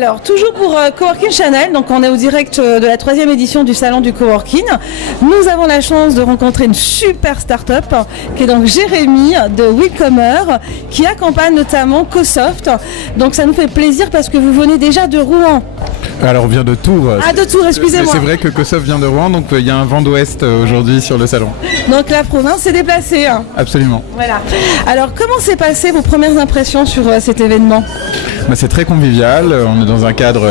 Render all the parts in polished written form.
Alors, toujours pour Coworking Channel, donc on est au direct de la 3e édition du Salon du Coworking. Nous avons la chance de rencontrer une super start-up qui est donc Jérémy de Willcomer qui accompagne notamment CoSoft. Donc ça nous fait plaisir parce que vous venez déjà de Rouen. Alors on vient de Tours. Ah, de Tours, excusez-moi. C'est vrai que CoSoft vient de Rouen, donc il y a un vent d'ouest aujourd'hui sur le salon. Donc la province s'est déplacée. Absolument. Voilà. Alors comment s'est passé vos premières impressions sur cet événement ? C'est très convivial, on est dans un cadre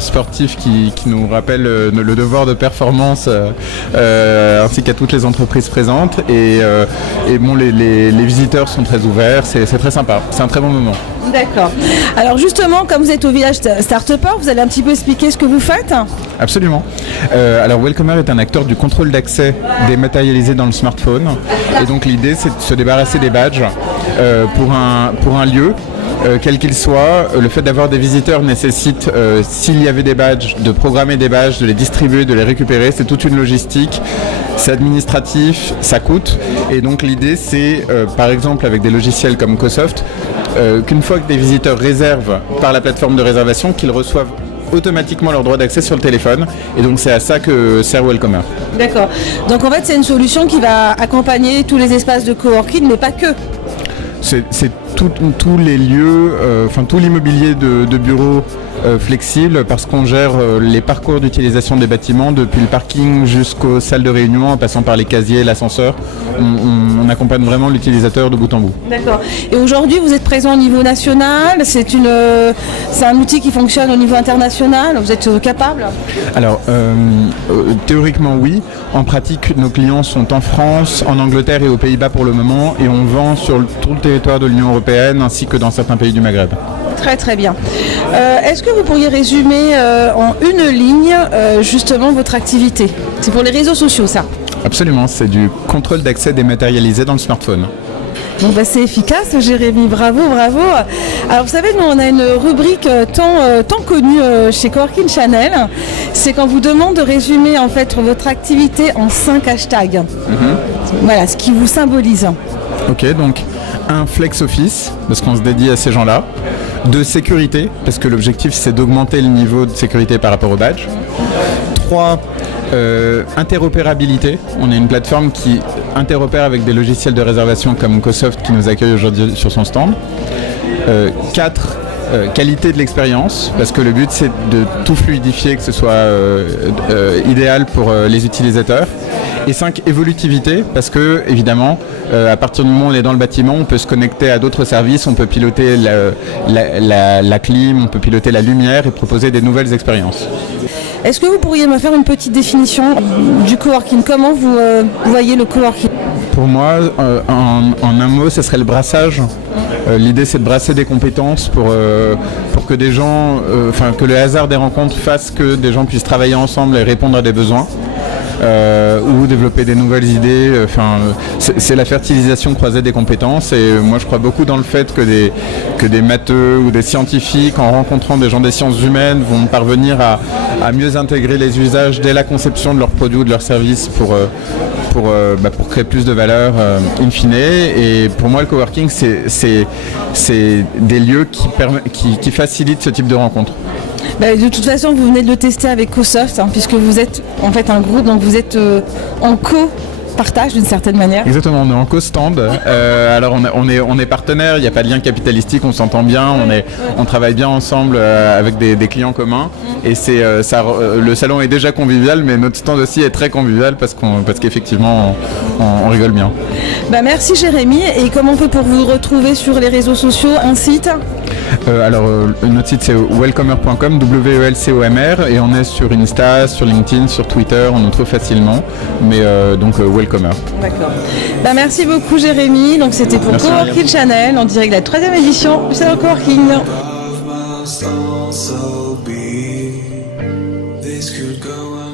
sportif qui nous rappelle le devoir de performance ainsi qu'à toutes les entreprises présentes et bon, les visiteurs sont très ouverts, c'est très sympa, c'est un très bon moment. D'accord. Alors justement, comme vous êtes au village Start-Upper, vous allez un petit peu expliquer ce que vous faites ? Absolument. Alors Willcomer est un acteur du contrôle d'accès dématérialisé dans le smartphone et donc l'idée c'est de se débarrasser des badges pour un lieu. Quel qu'il soit, le fait d'avoir des visiteurs nécessite, s'il y avait des badges, de programmer des badges, de les distribuer, de les récupérer. C'est toute une logistique, c'est administratif, ça coûte. Et donc l'idée c'est, par exemple avec des logiciels comme CoSoft, qu'une fois que des visiteurs réservent par la plateforme de réservation, qu'ils reçoivent automatiquement leur droit d'accès sur le téléphone. Et donc c'est à ça que sert Willcomer. D'accord. Donc en fait c'est une solution qui va accompagner tous les espaces de coworking, mais pas que. C'est tous les lieux, tout l'immobilier de bureaux flexible parce qu'on gère les parcours d'utilisation des bâtiments depuis le parking jusqu'aux salles de réunion en passant par les casiers, l'ascenseur. On accompagne vraiment l'utilisateur de bout en bout. D'accord. Et aujourd'hui vous êtes présent au niveau national, c'est un outil qui fonctionne au niveau international, vous êtes capable ? Alors théoriquement oui, en pratique nos clients sont en France, en Angleterre et aux Pays-Bas pour le moment et on vend sur tout le territoire de l'Union européenne ainsi que dans certains pays du Maghreb. Très très bien. Est-ce que vous pourriez résumer en une ligne justement votre activité ? C'est pour les réseaux sociaux ça ? Absolument, c'est du contrôle d'accès dématérialisé dans le smartphone. Bon c'est efficace Jérémy, bravo. Alors vous savez, nous on a une rubrique tant connue chez Coworking Channel, c'est quand vous demande de résumer en fait votre activité en 5 hashtags. Voilà, ce qui vous symbolise. Ok, donc un flex office, parce qu'on se dédie à ces gens-là. 2, sécurité, parce que l'objectif c'est d'augmenter le niveau de sécurité par rapport au badge. 3, interopérabilité. On est une plateforme qui interopère avec des logiciels de réservation comme CoSoft qui nous accueille aujourd'hui sur son stand. 4, qualité de l'expérience, parce que le but c'est de tout fluidifier, que ce soit idéal pour les utilisateurs. Et 5, évolutivité, parce que évidemment, à partir du moment où on est dans le bâtiment, on peut se connecter à d'autres services, on peut piloter la clim, on peut piloter la lumière et proposer des nouvelles expériences. Est-ce que vous pourriez me faire une petite définition du coworking ? Comment vous voyez le coworking ? Pour moi, en un mot, ce serait le brassage. L'idée, c'est de brasser des compétences pour que des gens, que le hasard des rencontres fasse que des gens puissent travailler ensemble et répondre à des besoins. Ou développer des nouvelles idées. C'est la fertilisation croisée des compétences et moi je crois beaucoup dans le fait que des matheux ou des scientifiques en rencontrant des gens des sciences humaines vont parvenir à mieux intégrer les usages dès la conception de leurs produits ou de leurs services pour créer plus de valeur in fine. Et pour moi le coworking c'est des lieux qui facilitent ce type de rencontres. De toute façon, vous venez de le tester avec CoSoft, puisque vous êtes en fait un groupe, donc vous êtes en co-partage d'une certaine manière. Exactement, on est en co-stand. Alors on est partenaires, il n'y a pas de lien capitalistique, on s'entend bien, on travaille bien ensemble avec des clients communs. Et le salon est déjà convivial, mais notre stand aussi est très convivial parce qu'effectivement on rigole bien. Merci Jérémy. Et comment on peut pour vous retrouver sur les réseaux sociaux, un site ? Notre site c'est welcomer.com, WELCOMR, et on est sur Insta, sur LinkedIn, sur Twitter, on nous trouve facilement, mais donc Willcomer. D'accord. Merci beaucoup Jérémy, donc c'était pour Coworking Channel, en direct de la 3e édition du Salon Coworking. This could go on.